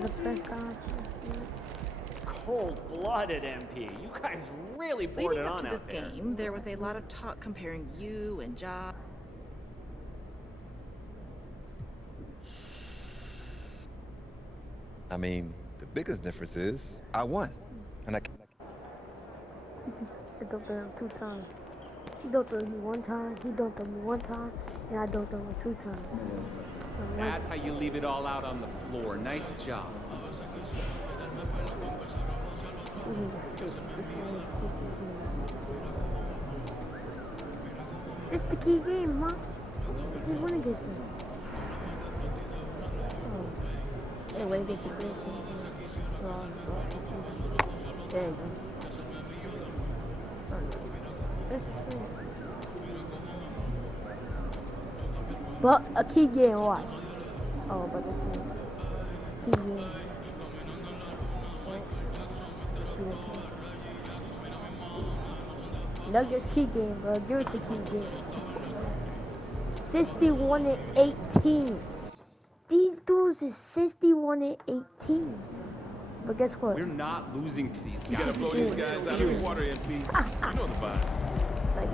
the press conference. Cold-blooded, MP. You guys really poured Leading it up on to this out there. game, there was a lot of talk comparing you and Ja. I mean, the biggest difference is I won. And I dunked on him 2 times. He dunked on me 1 time, he dunked on me 1 time, and I dunked on him 2 times. That's how you leave it all out on the floor. Nice job. It's the key game, huh? He won against me. Oh. Wait against the Grizzlies. There you go. That's fair. But a key game, what? Oh, but this is key game. Nuggets key game, bro. Give it to key game. 61-18. These dudes is 61-18. But guess what? We're not losing to these guys. You gotta blow these guys out of the water, MP. You know the vibe. Like,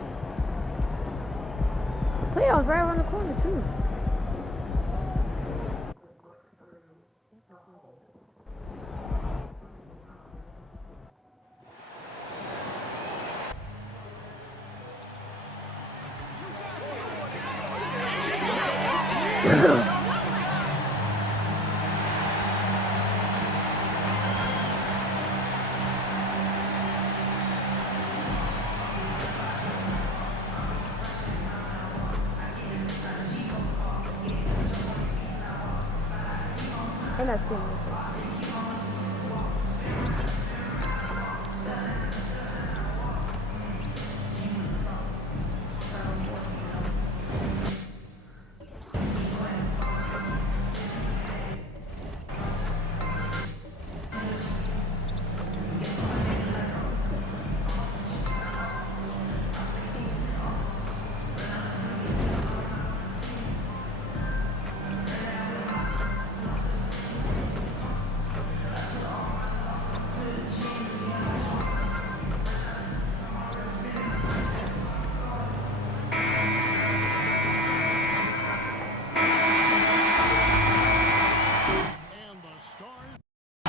the playoffs right around the corner too. And that's good.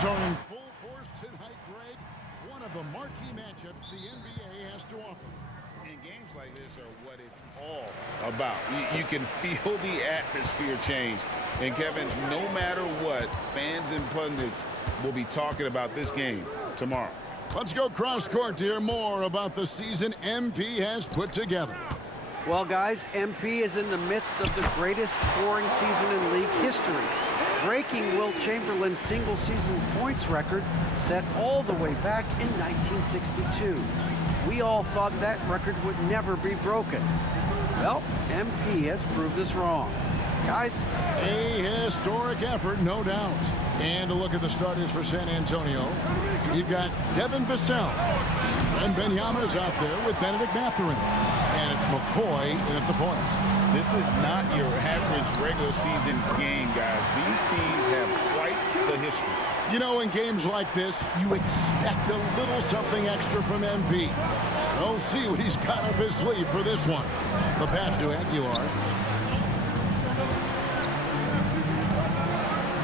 Showing full force tonight, Greg. One of the marquee matchups the NBA has to offer. And games like this are what it's all about. You can feel the atmosphere change. And Kevin, no matter what, fans and pundits will be talking about this game tomorrow. Let's go cross court to hear more about the season MP has put together. Well, guys, MP is in the midst of the greatest scoring season in league history, breaking Wilt Chamberlain's single-season points record set all the way back in 1962. We all thought that record would never be broken. Well, MP has proved us wrong. Guys, a historic effort, no doubt. And a look at the starters for San Antonio. You've got Devin Vassell. And Wembanyama's out there with Benedict Mathurin. And it's McCoy at the point. This is not your average regular season game, guys. These teams have quite the history. You know, in games like this, you expect a little something extra from MP. We'll see what he's got up his sleeve for this one. The pass to Aguilar.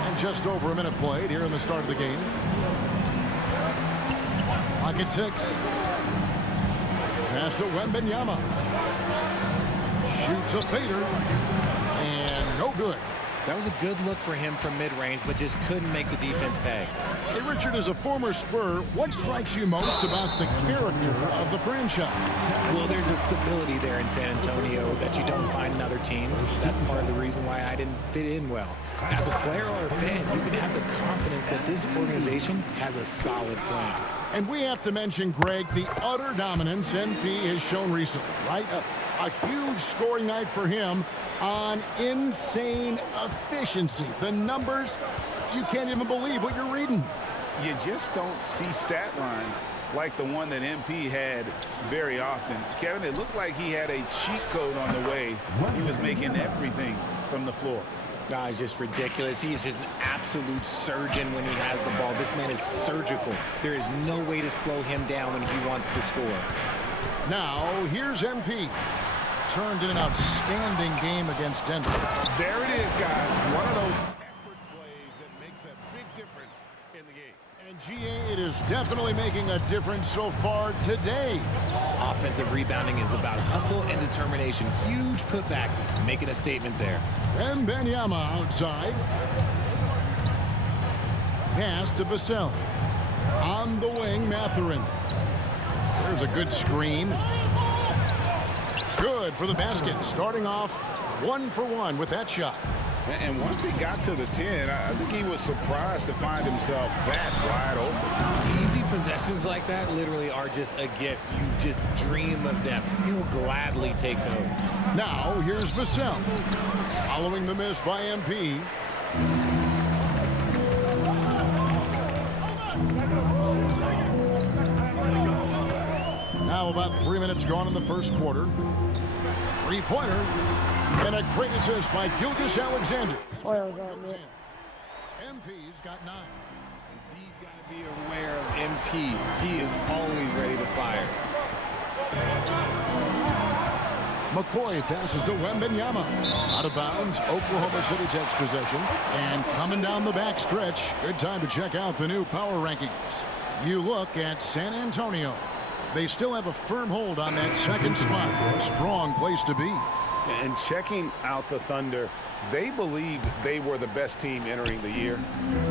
And just over a minute played here in the start of the game. Clock at 6. Pass to Wembanyama. Shoots a fader. And no good. That was a good look for him from mid-range, but just couldn't make the defense pay. Hey, Richard, as a former Spur, what strikes you most about the character of the franchise? Well, there's a stability there in San Antonio that you don't find in other teams. That's part of the reason why I didn't fit in well. As a player or a fan, you can have the confidence that this organization has a solid plan. And we have to mention, Greg, the utter dominance MP has shown recently, right? A huge scoring night for him on insane efficiency. The numbers, you can't even believe what you're reading. You just don't see stat lines like the one that MP had very often. Kevin, it looked like he had a cheat code on the way. He was making everything from the floor. No, it's just ridiculous. He is just an absolute surgeon when he has the ball. This man is surgical. There is no way to slow him down when he wants to score. Now, here's MP. Turned in an outstanding game against Denver. There it is, guys. One of those effort plays that makes a big difference in the game. And GA, it is definitely making a difference so far today. Offensive rebounding is about hustle and determination. Huge putback, making a statement there. And Wembanyama outside. Pass to Vassell. On the wing, Mathurin. There's a good screen. Good for the basket. Starting off 1 for 1 with that shot. And once he got to the 10, I think he was surprised to find himself that wide open. Easy possessions like that literally are just a gift. You just dream of them. He'll gladly take those. Now, here's Vassell. Following the miss by MP. Now about 3 minutes gone in the first quarter. Three-pointer. And a great assist by Gilgeous-Alexander. MP's got 9. D's got to be aware of MP. He is always ready to fire. McCoy passes to Wembanyama. Out of bounds, Oklahoma City takes possession. And coming down the back stretch, good time to check out the new power rankings. You look at San Antonio. They still have a firm hold on that second spot. Strong place to be. And checking out the Thunder, they believed they were the best team entering the year.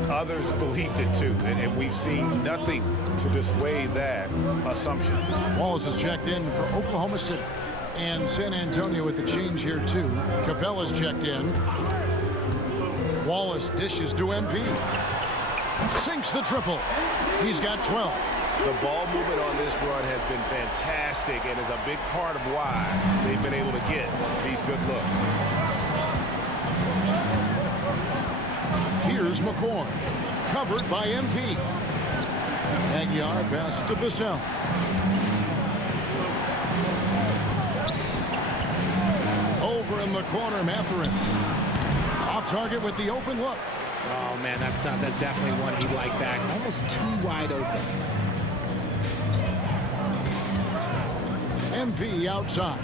Others believed it too, and we've seen nothing to dissuade that assumption. Wallace is checked in for Oklahoma City. And San Antonio with the change here too. Capella's checked in. Wallace dishes to MP. Sinks the triple. He's got 12. The ball movement on this run has been fantastic and is a big part of why they've been able to get these good looks. Here's McCoy. Covered by MP. Aguiar passes to Vassell. Over in the corner, Mathurin. Off target with the open look. Oh, man, that's tough. That's definitely one he'd like back. Almost too wide open. MP outside.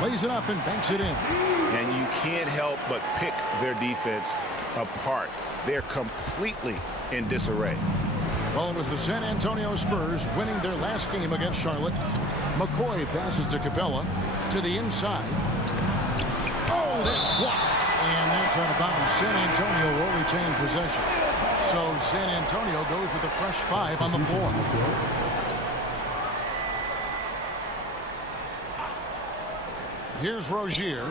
Lays it up and banks it in. And you can't help but pick their defense apart. They're completely in disarray. Well, it was the San Antonio Spurs winning their last game against Charlotte. McCoy passes to Capella to the inside. Oh, that's blocked. And that's out of bounds. San Antonio will retain possession. So San Antonio goes with a fresh 5 on the floor. Here's Rozier.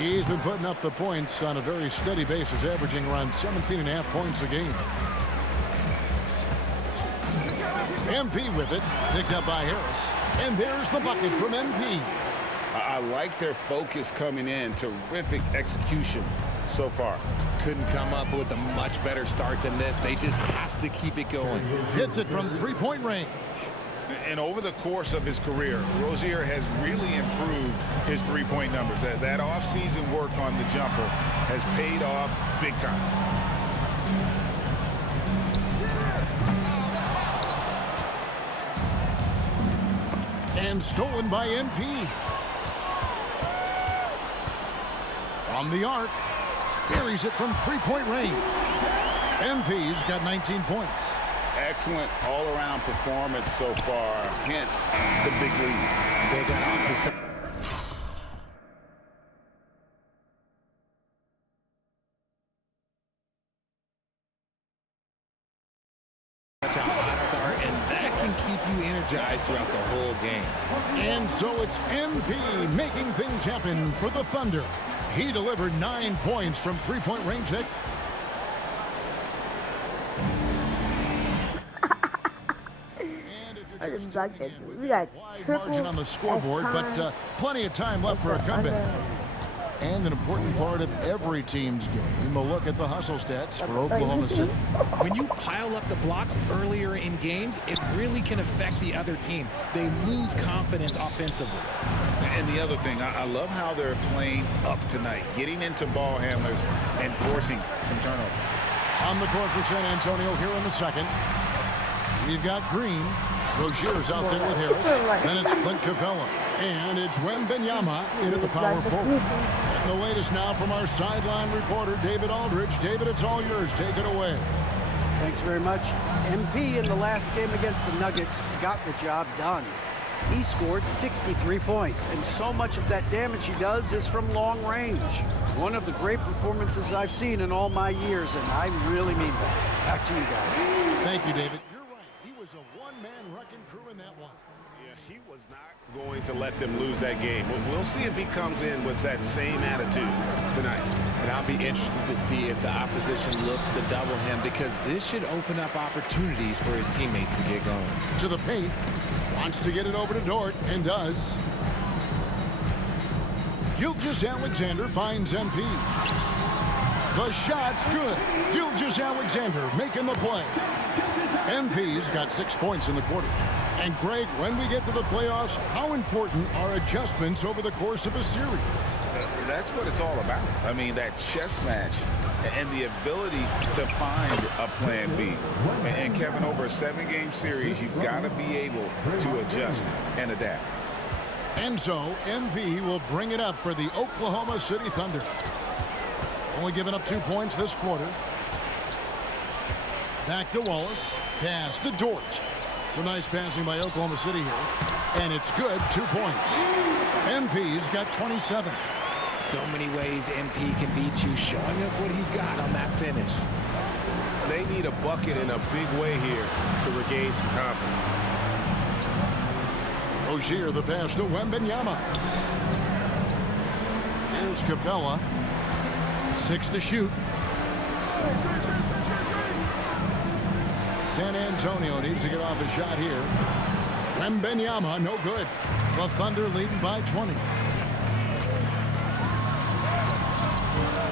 He's been putting up the points on a very steady basis, averaging around 17.5 points a game. MP with it, picked up by Harris. And there's the bucket from MP. I like their focus coming in. Terrific execution so far. Couldn't come up with a much better start than this. They just have to keep it going. Hits it from three-point range. And over the course of his career, Rozier has really improved his three-point numbers. That off-season work on the jumper has paid off big time. And stolen by MP. From the arc. Buries it from three-point range. MP's got 19 points. Excellent all-around performance so far, hence the big lead. They got off to some... Such a hot start, and that can keep you energized throughout the whole game. And so it's MP making things happen for the Thunder. He delivered 9 points from three-point range. That We got wide margin on the scoreboard, but plenty of time left for a comeback. And an important part of every team's game. A look at the hustle stats for Oklahoma City. When you pile up the blocks earlier in games, it really can affect the other team. They lose confidence offensively. And the other thing, I love how they're playing up tonight, getting into ball handlers and forcing some turnovers. On the court for San Antonio here in the second. We've got Green. Rozier's out there with Harris. Then it's Clint Capella. And it's Wembanyama in at the power forward. And the latest now from our sideline reporter, David Aldridge. David, it's all yours. Take it away. Thanks very much. MP in the last game against the Nuggets got the job done. He scored 63 points, and so much of that damage he does is from long range. One of the great performances I've seen in all my years, and I really mean that. Back to you guys. Thank you, David. You're right. He was a one-man wrecking crew in that one. Yeah, he was not going to let them lose that game. We'll see if he comes in with that same attitude tonight. And I'll be interested to see if the opposition looks to double him, because this should open up opportunities for his teammates to get going. To the paint. Wants to get it over to Dort, and does. Gilgeous-Alexander finds MP. The shot's good. Gilgeous-Alexander making the play. MP's got 6 points in the quarter. And Greg, when we get to the playoffs, how important are adjustments over the course of a series? That's what it's all about. I mean, that chess match and the ability to find a plan B. And Kevin, over a 7-game series, you've got to be able to adjust and adapt. And so, MP will bring it up for the Oklahoma City Thunder. Only giving up 2 points this quarter. Back to Wallace. Pass to Dort. Some nice passing by Oklahoma City here. And it's good, 2 points. MP's got 27. So many ways MP can beat you, showing us what he's got on that finish. They need a bucket in a big way here to regain some confidence. Rozier, the pass to Wembanyama. Here's Capella. 6 to shoot. San Antonio needs to get off a shot here. Wembanyama, no good. The Thunder leading by 20.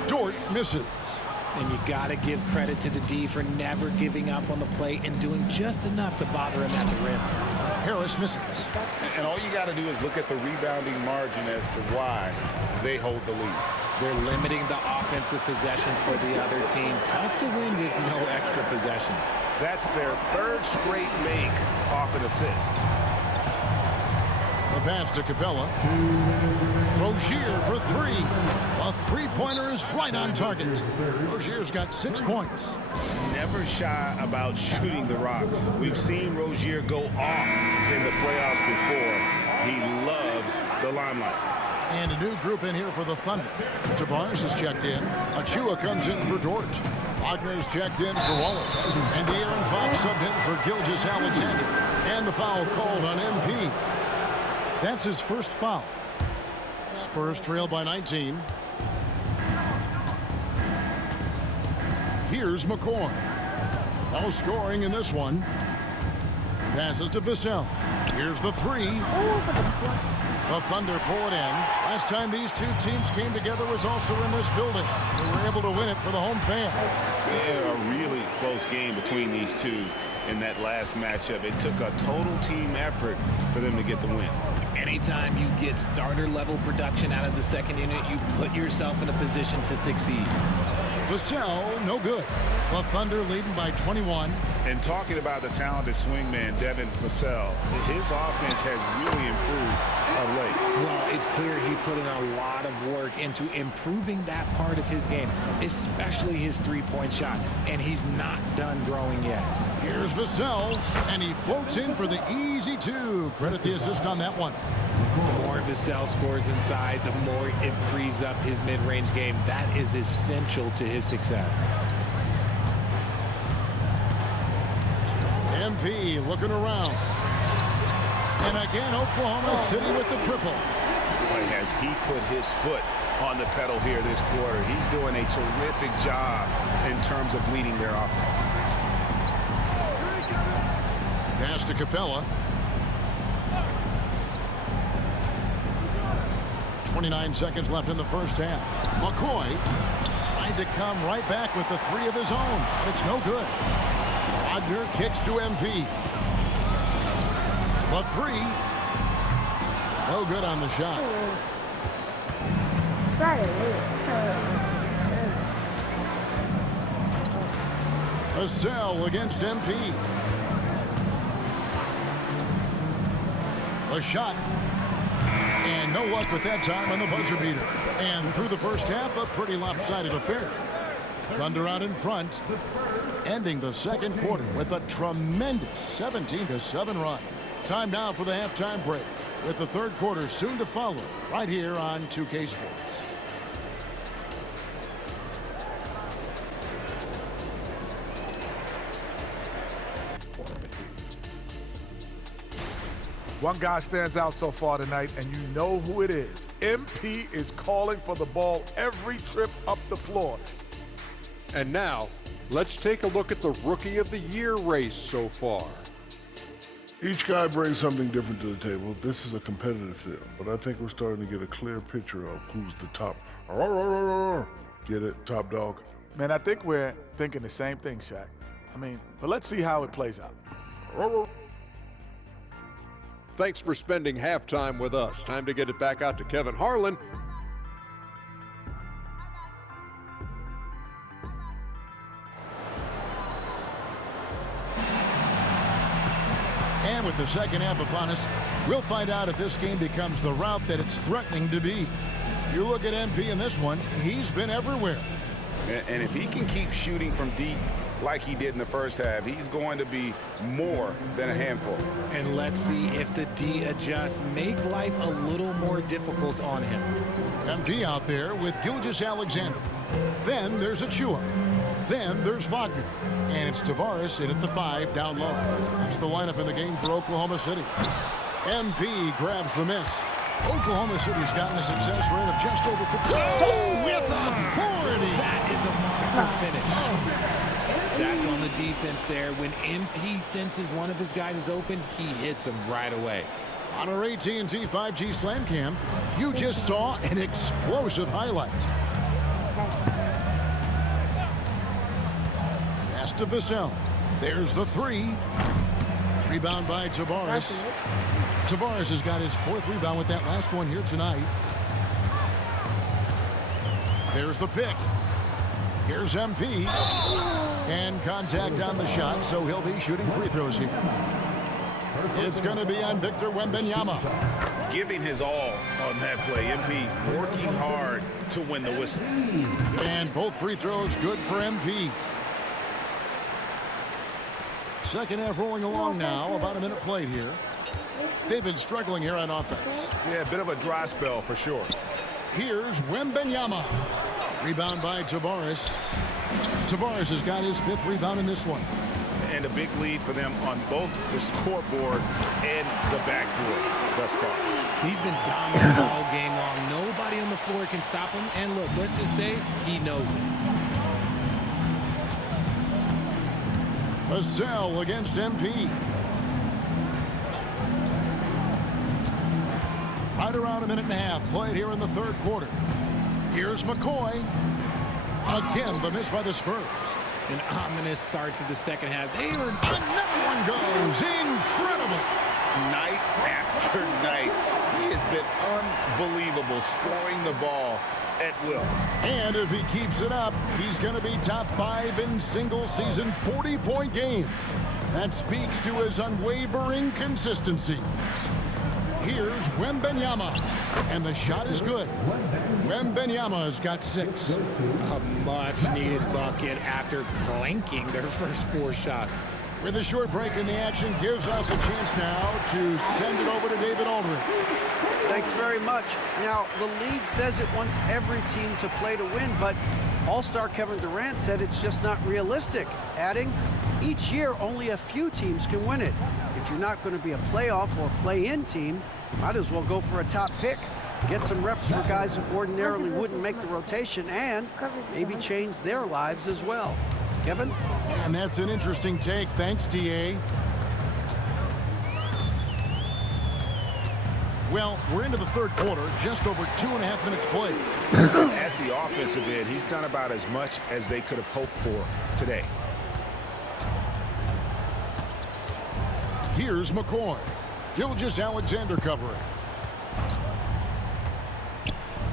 Dort misses. And you got to give credit to the D for never giving up on the play and doing just enough to bother him at the rim. Harris misses. And all you got to do is look at the rebounding margin as to why they hold the lead. They're limiting the offensive possessions for the other team. Tough to win with no extra possessions. That's their 3rd straight make off an assist. The pass to Capella. Rozier for 3. A three-pointer is right on target. Rozier's got 6 points. Never shy about shooting the rock. We've seen Rozier go off in the playoffs before. He loves the limelight. And a new group in here for the Thunder. Tavares has checked in. Achua comes in for Dort. Wagner's checked in for Wallace. And De'Aaron Fox subbed in for Gilgeous-Alexander. And the foul called on MP. That's his first foul. Spurs trail by 19. Here's McCoy. No scoring in this one. Passes to Vassell. Here's the 3. The Thunder pull it in. Last time these two teams came together was also in this building. They were able to win it for the home fans. Yeah, a really close game between these two in that last matchup. It took a total team effort for them to get the win. Anytime you get starter level production out of the second unit, you put yourself in a position to succeed. Vassell, no good. The Thunder leading by 21. And talking about the talented swingman, Devin Vassell, his offense has really improved of late. Well, it's clear he put in a lot of work into improving that part of his game, especially his three-point shot, and he's not done growing yet. Here's Vassell, and he floats in for the easy 2. Credit the assist on that one. The more Vassell scores inside, the more it frees up his mid-range game. That is essential to his success. MP looking around. And again, Oklahoma City with the triple. Boy, has he put his foot on the pedal here this quarter. He's doing a terrific job in terms of leading their offense. Pass to Capella. 29 seconds left in the first half. McCoy tried to come right back with the three of his own. It's no good. Wagner kicks to MP. The three. No good on the shot. Try to leave. Vassell against MP. A shot. And no luck with that time on the buzzer beater. And through the first half, a pretty lopsided affair. Thunder out in front, ending the second quarter with a tremendous 17-7 run. Time now for the halftime break, with the third quarter soon to follow, right here on 2K Sports. One guy stands out so far tonight, and you know who it is. MP is calling for the ball every trip up the floor. And now, let's take a look at the Rookie of the Year race so far. Each guy brings something different to the table. This is a competitive field, but I think we're starting to get a clear picture of who's the top. Get it? Top dog. Man, I think we're thinking the same thing, Shaq. But let's see how it plays out. Thanks for spending halftime with us. Time to get it back out to Kevin Harlan. And with the second half upon us, we'll find out if this game becomes the route that it's threatening to be. You look at MP in this one, he's been everywhere. And if he can keep shooting from deep like he did in the first half, he's going to be more than a handful. And let's see if the D adjusts, make life a little more difficult on him. MP out there with Gilgeous-Alexander. Then there's Achua. Then there's Wagner. And it's Tavares in at the 5 down low. That's the lineup in the game for Oklahoma City. MP grabs the miss. Oklahoma City's gotten a success rate of just over 50. Oh, with authority! That is a monster finish. That's on the defense there. When MP senses one of his guys is open, he hits him right away. On our AT&T 5G Slam Cam, you just saw an explosive highlight. Pass to Vassell. There's the 3. Rebound by Tavares. Tavares has got his 4th rebound with that last one here tonight. There's the pick. Here's MP. And contact on the shot, so he'll be shooting free throws here. It's going to be on Victor Wembanyama. Giving his all on that play. MP working hard to win the whistle. And both free throws good for MP. Second half rolling along now. About a minute played here. They've been struggling here on offense. Yeah, a bit of a dry spell for sure. Here's Wembanyama. Rebound by Tavares. Tavares has got his 5th rebound in this one. And a big lead for them on both the scoreboard and the backboard thus far. He's been dominant all game long. Nobody on the floor can stop him. And look, let's just say he knows it. Vassell against MP. Right around a minute and a half played here in the third quarter. Here's McCoy. Again, the miss by the Spurs. An ominous start to the second half. Another one goes. Incredible. Night after night, he has been unbelievable scoring the ball at will. And if he keeps it up, he's going to be top 5 in single-season 40-point game. That speaks to his unwavering consistency. Here's Wembanyama, and the shot is good. Wembanyama's got 6. A much-needed bucket after clanking their first 4 shots. With a short break in the action, gives us a chance now to send it over to David Aldridge. Thanks very much. Now, the league says it wants every team to play to win, but All-Star Kevin Durant said it's just not realistic, adding, each year only a few teams can win it. If you're not going to be a playoff or play-in team, might as well go for a top pick. Get some reps for guys who ordinarily wouldn't make the rotation and maybe change their lives as well. Kevin? And that's an interesting take. Thanks, DA. Well, we're into the third quarter, just over 2.5 minutes played. At the offensive end, he's done about as much as they could have hoped for today. Here's McCoy. Gilgeous-Alexander covering.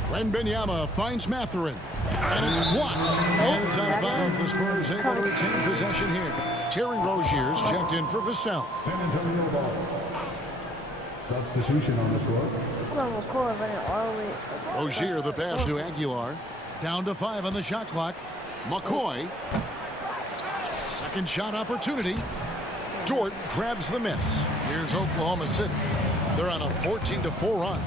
Wembanyama finds Mathurin. And it's blocked. And it's out of bounds. The Spurs able to retain possession here. Terry Rozier's checked in for Vassell. San Antonio ball. Substitution on the court. Rozier the pass to Aguilar. Down to 5 on the shot clock. McCoy. Second shot opportunity. Dort grabs the miss. Here's Oklahoma City. They're on a 14-4 run.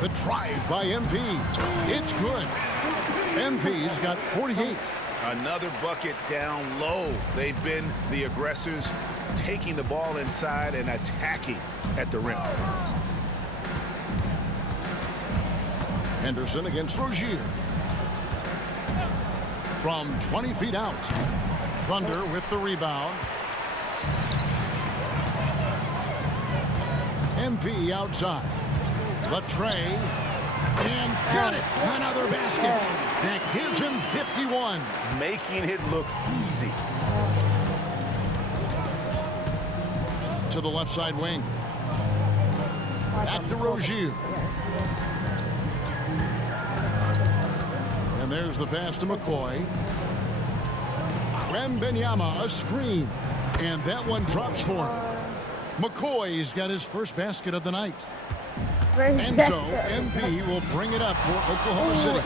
The drive by MP. It's good. MP's got 48. Another bucket down low. They've been the aggressors, taking the ball inside and attacking at the rim. Henderson against Rozier. From 20 feet out. Thunder with the rebound. MP outside. Latre. And got it. Another basket. That gives him 51. Making it look easy. To the left side wing. Back to Rozier. And there's the pass to McCoy. Wembanyama, a screen. And that one drops for him. McCoy's got his first basket of the night. And so MP will bring it up for Oklahoma City.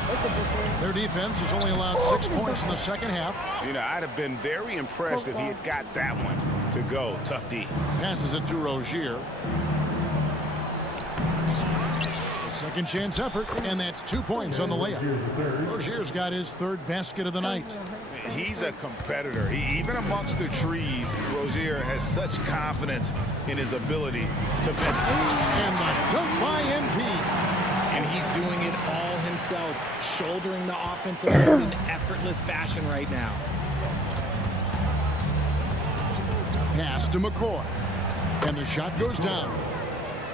Their defense has only allowed 6 points in the second half. You know, I'd have been very impressed if he had got that one to go. Tough D. Passes it to Rozier. A second chance effort, and that's 2 points on the layup. Rozier's got his third basket of the night. He's a competitor. Even amongst the trees, Rozier has such confidence in his ability to finish. And the dunk by MP. And he's doing it all himself, shouldering the offensive load in effortless fashion right now. Pass to McCoy. And the shot goes down.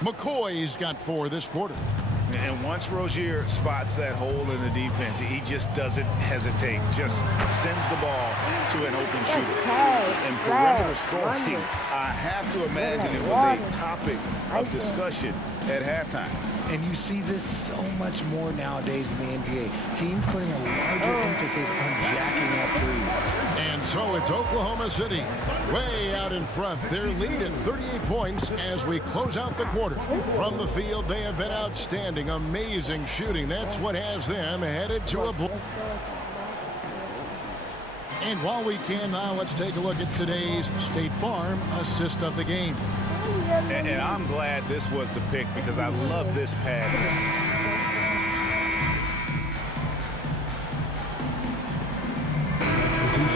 McCoy's got 4 this quarter. And once Rozier spots that hole in the defense, he just doesn't hesitate. Just sends the ball to an open shooter. And perimeter scoring, I have to imagine it was a topic of discussion at halftime. And you see this so much more nowadays in the NBA. Teams putting a larger emphasis on jacking up threes. And so it's Oklahoma City way out in front. Their lead at 38 points as we close out the quarter. From the field, they have been outstanding. Amazing shooting. That's what has them headed to a blow. And while we can now, let's take a look at today's State Farm assist of the game. And I'm glad this was the pick because I love this pattern.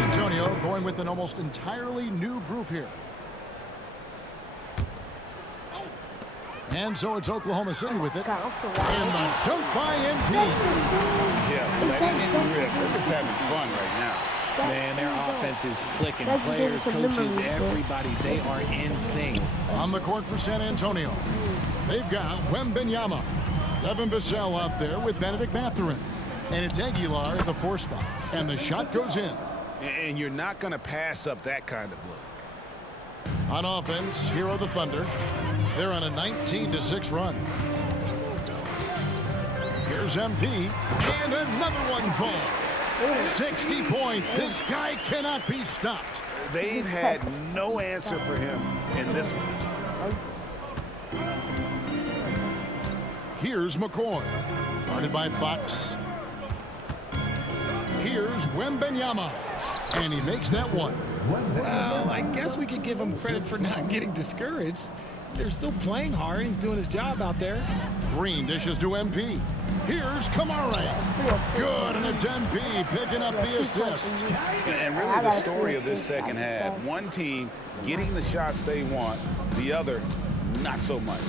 Antonio going with an almost entirely new group here. And so it's Oklahoma City with it. And the dunk by MP. Yeah, letting it rip. They're just having fun right now. Man, their offense is clicking. Players, coaches, everybody, they are in sync. On the court for San Antonio, they've got Wembanyama. Devin Vassell out there with Benedict Mathurin. And it's Aguilar at the 4 spot. And the shot goes in. And you're not going to pass up that kind of look. On offense, here are the Thunder. They're on a 19-6 run. Here's MP. And another one falls. 60 points. This guy cannot be stopped. They've had no answer for him in this one. Here's McCoy. Guarded by Fox. Here's Wembanyama. And he makes that one. Well, I guess we could give him credit for not getting discouraged. They're still playing hard. He's doing his job out there. Green dishes to MP. Here's Kamara. Good, and it's MP picking up the assist. And really the story of this second half, one team getting the shots they want, the other not so much.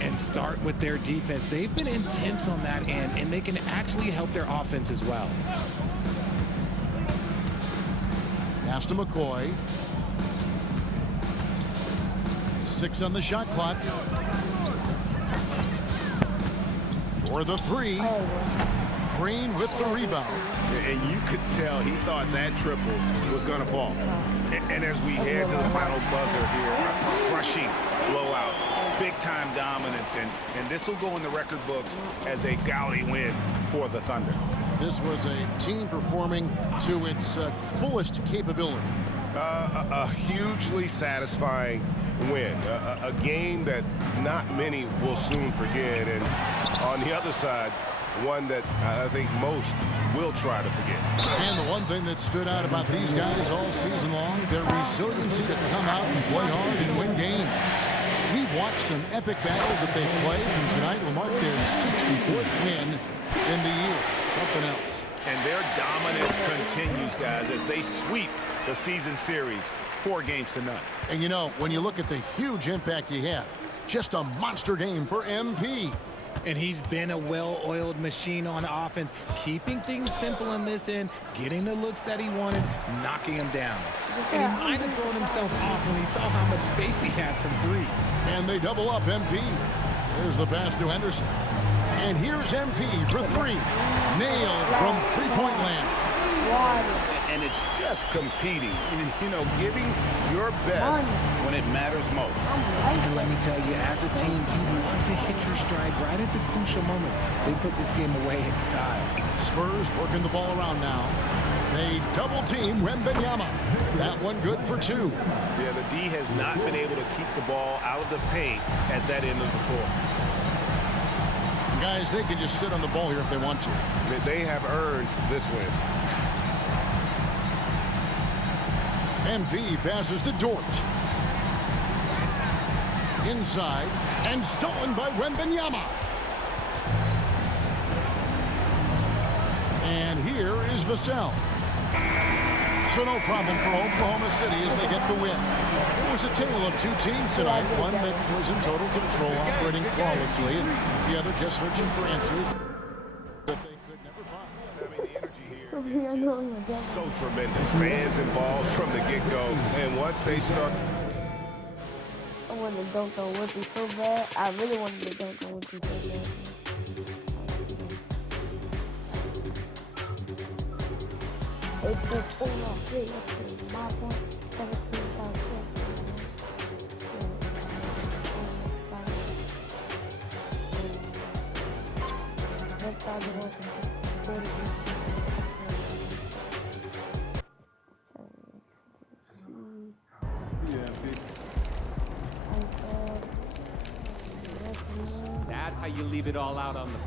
And start with their defense. They've been intense on that end, and they can actually help their offense as well. Pass to McCoy. 6 on the shot clock. For the 3. Green with the rebound. And you could tell he thought that triple was going to fall. And as we head to the final buzzer here, a crushing blowout, big-time dominance, and this will go in the record books as a gaudy win for the Thunder. This was a team performing to its fullest capability. A hugely satisfying win, a game that not many will soon forget, and on the other side, one that I think most will try to forget. And the one thing that stood out about these guys all season long, their resiliency to come out and play hard and win games. We've watched some epic battles that they've played, and tonight will mark their 64th win in the year. Something else. And their dominance continues, guys, as they sweep the season series 4-0. And you know, when you look at the huge impact he had, just a monster game for MP. And he's been a well-oiled machine on offense, keeping things simple on this end, getting the looks that he wanted, knocking him down. And he might have thrown himself off when he saw how much space he had from 3. And they double up MP. There's the pass to Henderson. And here's MP for 3. Nailed from three-point land. And it's just competing, you know, giving your best when it matters most. And let me tell you, as a team, you love to hit your stride right at the crucial moments. They put this game away in style. Spurs working the ball around now. They double-team Wembanyama. That one good for 2. Yeah, the D has not been able to keep the ball out of the paint at that end of the floor. Guys, they can just sit on the ball here if they want to. They have earned this win. MP passes to Dort. Inside, and stolen by Wembanyama. And here is Vassell. So no problem for Oklahoma City as they get the win. It was a tale of 2 teams tonight, one that was in total control, operating flawlessly, and the other just searching for answers that they could never find. I mean, the energy here is so tremendous. Fans involved from the get-go, and once they start... I wanted to dunk on Whippy so bad. I really wanted to dunk on Whippy so bad. It's just pulling off big. That's my point. 17,000. That's how the working. That's how you leave it all out on the